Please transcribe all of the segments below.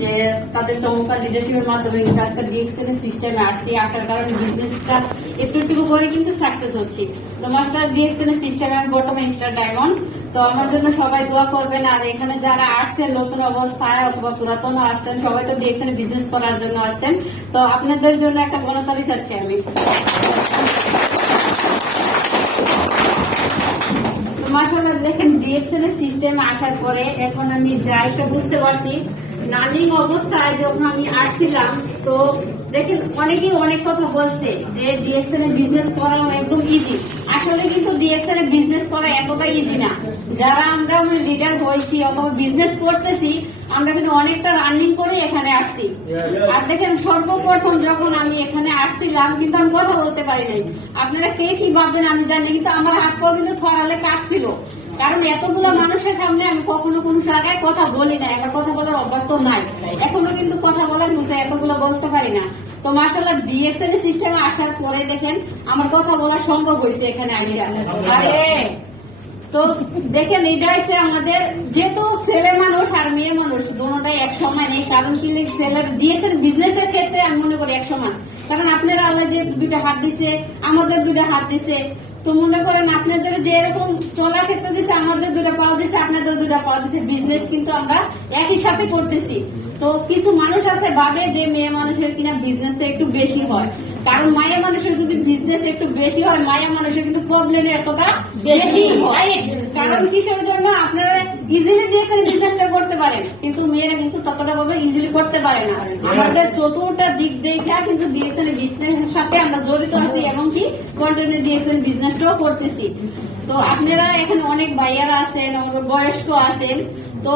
যে তাদের চমৎকার লিডারশিপের মাধ্যমে কিন্তু আজকে ডিএক্সএল সিস্টেমে আসছি, আসার কারণে বিজনেসটা একটু করে কিন্তু সাকসেস হচ্ছে। তো মাস্টার ডিএক্সএল সিস্টেমে আমি বর্তমানে স্টার ডায়মন্ড। তো আমার জন্য সবাই দোয়া করবেন। আর এখানে যারা আসছেন নতুন অবস্থায় অথবা পুরাতন আসছেন, সবাই তো ডিএক্সএল বিজনেস করার জন্য আসছেন। তো আপনাদের জন্য একটা গণতালি চাচ্ছি আমি। মাশাআল্লাহ, দেখেন ডিএক্সএল সিস্টেমে আসার পরে এখন আমি যা একটা বুঝতে পারছি, রানিং অবস্থায় যখন আমি আসছিলাম, তো দেখেন অনেকেই অনেক কথা বলছে যে ডিএক্সএল এ বিজনেস করা একদম ইজি। আসলে কিন্তু ডিএক্সএল এ বিজনেস করা এতটা ইজি না। যারা আমরা লিডার হয়েছি অথবা বিজনেস করতেছি, আমরা কিন্তু অনেকটা রানিং করে এখানে আসছি। আর দেখেন সর্বপ্রথম যখন আমি এখানে আসছিলাম কিন্তু আমি কথা বলতে পারি নাই। আপনারা কে কি ভাববেন আমি জানি, কিন্তু আমার হাত পাও কিন্তু থরালে কাঁপছিল। কারণ এতগুলো মানুষের সামনে আমি কখনো কোনো জায়গায় কথা বলি না, আমার কথা বলার অভ্যাস তো নাই। এখনো কিন্তু কথা বলার বিষয় এতগুলো বলতে পারি না। তো মাশাআল্লাহ ডিএক্সএল সিস্টেমে আসার পরে দেখেন আমার কথা বলা সম্ভব হয়েছে এখানে আগে। তো দেখেন এটা হচ্ছে আমাদের, যেহেতু ছেলে মানুষ আর মেয়ে মানুষ দুটোটাই এক সময় নেই। কারণ কি ছেলের ডিএক্সএল বিজনেসের ক্ষেত্রে আমি মনে করি এক সমান। কারণ আপনারা আল্লাহ যে দুইটা হাত দিছে, আমাদের দুইটা হাত দিছে। তো মনে করেন আপনাদের যে এরকম চলার ক্ষেত্রে দিচ্ছে, আমাদের দুটা পাওয়া দিচ্ছে, আপনাদের দুটা পাওয়া দিচ্ছে। বিজনেস কিন্তু আমরা একই সাথে করতেছি। তো কিছু মানুষ আছে ভাবে যে মেয়ে মানুষের কিনা বিজনেস একটু বেশি হয়। কারণ মায়া মানুষের যদি বিজনেস একটু বেশি হয়, মায়া মানুষের কিন্তু প্রবলেম এতটা বেশি হয়। কারণ কিসের জন্য আপনারা ইজিলি ডিএক্সএল বিজনেসটা করতে পারেন, কিন্তু মেয়েরা কিন্তু ততটা ভাবে ইজিলি করতে পারে না। আমাদের চতুর্থটা দিক দেখা কিন্তু ডিএক্সএল বিজনেসের সাথে আমরা জড়িত আছি এবং কি কন্টিনিউ ডিএক্সএল বিজনেসটাও করতেছি। তো আপনারা এখানে অনেক ভাইয়ারা আছেন, বয়স্ক আছেন। তো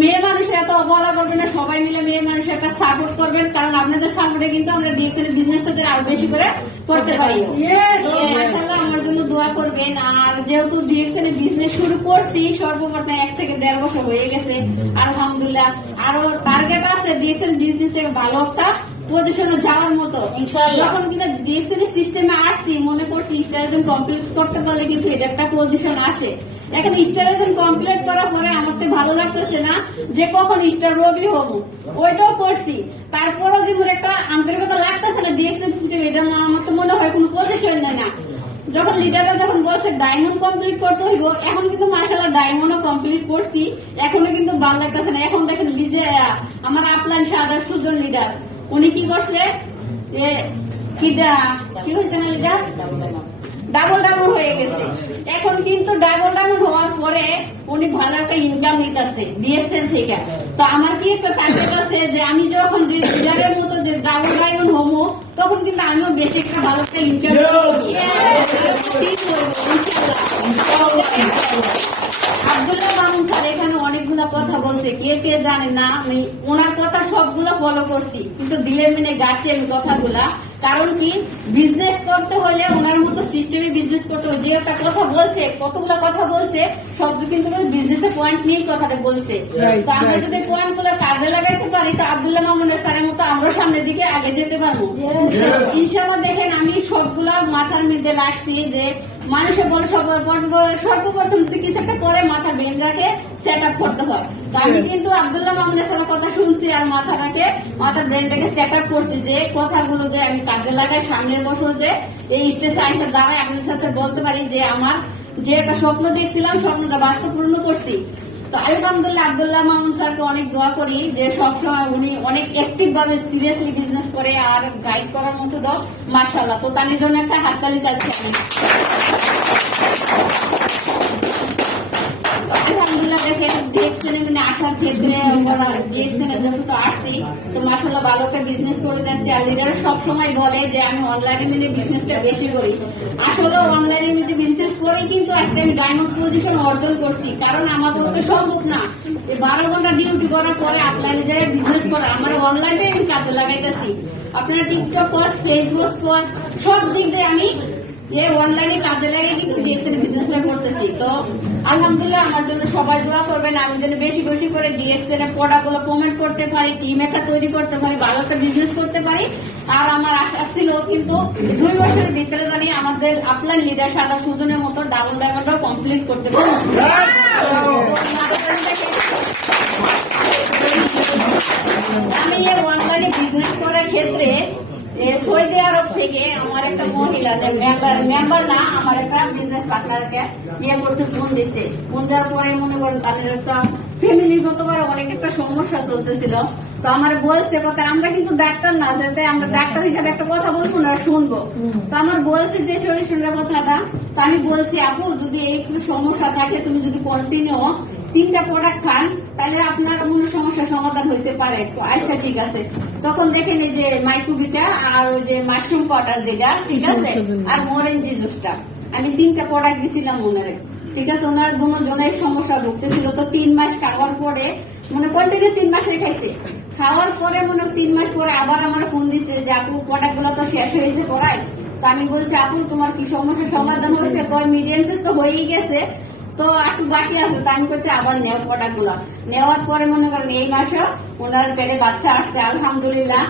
মেয়ে মানুষের এত অবহেলা করবেন না, সবাই মিলে মেয়ে মানুষের একটা সাপোর্ট করবেন। কারণ আপনাদের সাপোর্টে কিন্তু আমরা ডিএক্সএল বিজনেসটাতে আরো বেশি করে করতে পারি। মাশাআল্লাহ আমার জন্য দোয়া করবেন। আর যেহেতু ডিএক্সএল বিজনেস শুরু করছি সর্বপ্রথম 1 থেকে 1.5 বছর হয়ে গেছে, আলহামদুলিল্লাহ। আরো টার্গেট আছে ডিএক্সএল বিজনেস থেকে ভালো একটা পজিশনে যাওয়ার মতো। যখন কিনা ডিএক্সএল সিস্টেমে আসছি মনে করছি স্টারজন কমপ্লিট করতে পারলে কিন্তু এটা একটা পজিশন আসে। এখন স্টারজন কমপ্লিট করার পরে আমার তো ভালো লাগতেছে না যে কখন স্টার রবি হবো, ওইটাও করছি। তারপরও যে মোর একটা আন্তরিকতা লাগতেছে না ডিএক্সএল সিস্টেম, এটা আমার তো মনে হয় কোনো পজিশন নেই না। যখন লিডাররা যখন বলছে ডায়মন্ড কমপ্লিট করতে হইব, এখন কিন্তু মাশাআল্লাহ ডায়মন্ডও কমপ্লিট করছি, এখনো কিন্তু ভালো লাগতেছে না। এখন দেখেন আমার আপলান সাদা সুজন লিডার, উনি কি করছে, কি হয়েছে না লিডার, ডাবল ডাবল হয়ে গেছে। এখন কিন্তু ডাবল ডাবল হওয়ার পরে উনি ভালো একটা ইনকাম নিতেছে ডিএক্সএল থেকে। তো আমার কি একটা টার্গেট আছে যে আমি যখন যে লিডারের মতো যে ডাবল ডায়মন্ড হবো, তখন কিন্তু আমিও বেশি একটা ভালো একটা ইনকাম আব্দুল্লাহ মামুন স্যার এখানে অনেকগুলো কথা বলছে, কে কে জানে না। আমি ওনার কথা সবগুলো ফলো করছি, কিন্তু দিলের মিনে গাছে আমি কথাগুলা। কারণ কি বিজনেস করতে হলে ওনার মতো সিস্টেমে বিজনেস করতে হবে। যে একটা কথা বলছে, কতগুলো কথা বলছে, সব কিন্তু বিজনেসের পয়েন্ট নিয়ে কথাটা বলছে। তো আমরা যদি পয়েন্ট গুলো কাজে লাগাইতে পারি, তো আব্দুল্লাহ মামুনের স্যারের মতো আমরা সামনের দিকে আগে যেতে পারবো ইনশাআল্লাহ। দেখেন আমি সবগুলা মাথার মধ্যে লাগছি যে মানুষের বলে সর্বপ্রথম কিছু একটা করে মাথা ব্রেন রাখে সেট আপ করতে হয়। তো আমি কিন্তু আব্দুল্লাহ মামুনের সাথে কথা শুনছি আর মাথার ব্রেনটাকে সেট আপ করছি যে কথাগুলো যে আমি কাজে লাগাই, সামনের বছর যে এই স্টেজে আইসা দাঁড়ায় আপনার সাথে বলতে পারি যে আমার যে একটা স্বপ্ন দেখছিলাম স্বপ্নটা বাস্তব পূর্ণ করছি। তো আলহামদুলিল্লাহ আব্দুল্লাহ মামুন স্যারকে অনেক দোয়া করি যে সবসময় উনি অনেক অ্যাক্টিভ ভাবে সিরিয়াসলি বিজনেস করে আর গাইড করার মতো দাও মাশাআল্লাহ। তো তার জন্য একটা হাততালি চাচ্ছি আমি। আলহামদুলিল্লাহ দেখেন ডিএক্সএল মানে আসার ক্ষেত্রে ডিএক্সএল যখন আসছি, তো মাশাআল্লাহ ভালো একটা বিজনেস করে যাচ্ছি। আর লিডার সবসময় বলে যে আমি অনলাইনে মিলে বিজনেসটা বেশি করি। আসলে অনলাইনে মিলে বিজনেস করে কিন্তু আজকে আমি ডায়মন্ড পজিশন অর্জন করছি। কারণ আমার পক্ষে সম্ভব না 12 ঘন্টা ডিউটি করার পরে অফলাইনে যায় বিজনেস করা। আমার অনলাইনে আমি কাজে লাগাইতেছি। আপনারা টিকটক পোস্ট, ফেসবুক পোস্ট সব দিক দিয়ে আমি যে অনলাইনে কাজে লাগে কিন্তু ডিএক্সএল বিজনেসটা করতেছি। তো আলহামদুলিল্লাহ আমার জন্য সবাই দোয়া করবেন, আমি যেন বেশি বেশি করে ডিএক্সএল এর প্রোডাক্টগুলো প্রমোট করতে পারি, টিম একটা তৈরি করতে পারি, ভালো একটা বিজনেস করতে পারি। আর আমার আশা ছিল কিন্তু 2 বছরের ভিতরে জানি আমাদের আপলাইন লিডার সাদা সুজনের মতো ডাবল ডায়মন্ডও কমপ্লিট করতে পারি। আমি অনলাইনে বিজনেস করার ক্ষেত্রে সৌদি আরব থেকে আমার একটা মহিলা মেম্বার না, আমার একটা বিজনেস পার্টনারকে ইয়ে করতে ফোন দিছে। ফোন দেওয়ার পরে মনে করেন তাদের একটা ফ্যামিলিগত অনেক একটা সমস্যা চলতেছিল। তো আমার বলছে কথা, আমরা কিন্তু ডাক্তার না, যাতে আমরা ডাক্তার হিসাবে একটা কথা বলবো না, শুনবো। তো আমার বলছে যে সলিউশনের কথাটা, তো আমি বলছি আপু যদি এই সমস্যা থাকে, তুমি যদি কন্টিনিউ 3টা প্রোডাক্ট খান তাহলে আপনার কোনো সমস্যার সমাধান হইতে পারে। তো আচ্ছা ঠিক আছে। তখন দেখেন এই যে মাইক্রোবিটা আর ওই যে মাশরুম পাউডার যেটা, ঠিক আছে, আর মরেঞ্জি জুসটা, আমি 3টা প্রোডাক্ট দিছিলাম ওনারে, ঠিক আছে। ওনার দুজনের সমস্যা ভুগতেছিল। তো 3 মাস খাওয়ার পরে মানে কন্টিনিউ 3 মাস খাইছে। খাওয়ার পরে মনে 3 মাস পরে আবার আমার ফোন দিচ্ছে যে আপু প্রোডাক্ট গুলো তো শেষ হয়েছে পড়াই। তো আমি বলছি আপু তোমার কি সমস্যার সমাধান হয়েছে? মিডিয়াম সাইজ তো হয়েই গেছে, তো একটু বাকি আছে। তো আমি করতে আবার নেওয়া প্রোডাক্ট গুলা নেওয়ার পরে মনে করেন এই মাসে ওনার পেটে বাচ্চা আসছে, আলহামদুলিল্লাহ।